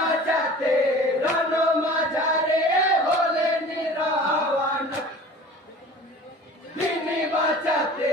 বাঁচাতে রণ মাঝারে হলে নিরাওয়ানা। তিনি বাঁচাতে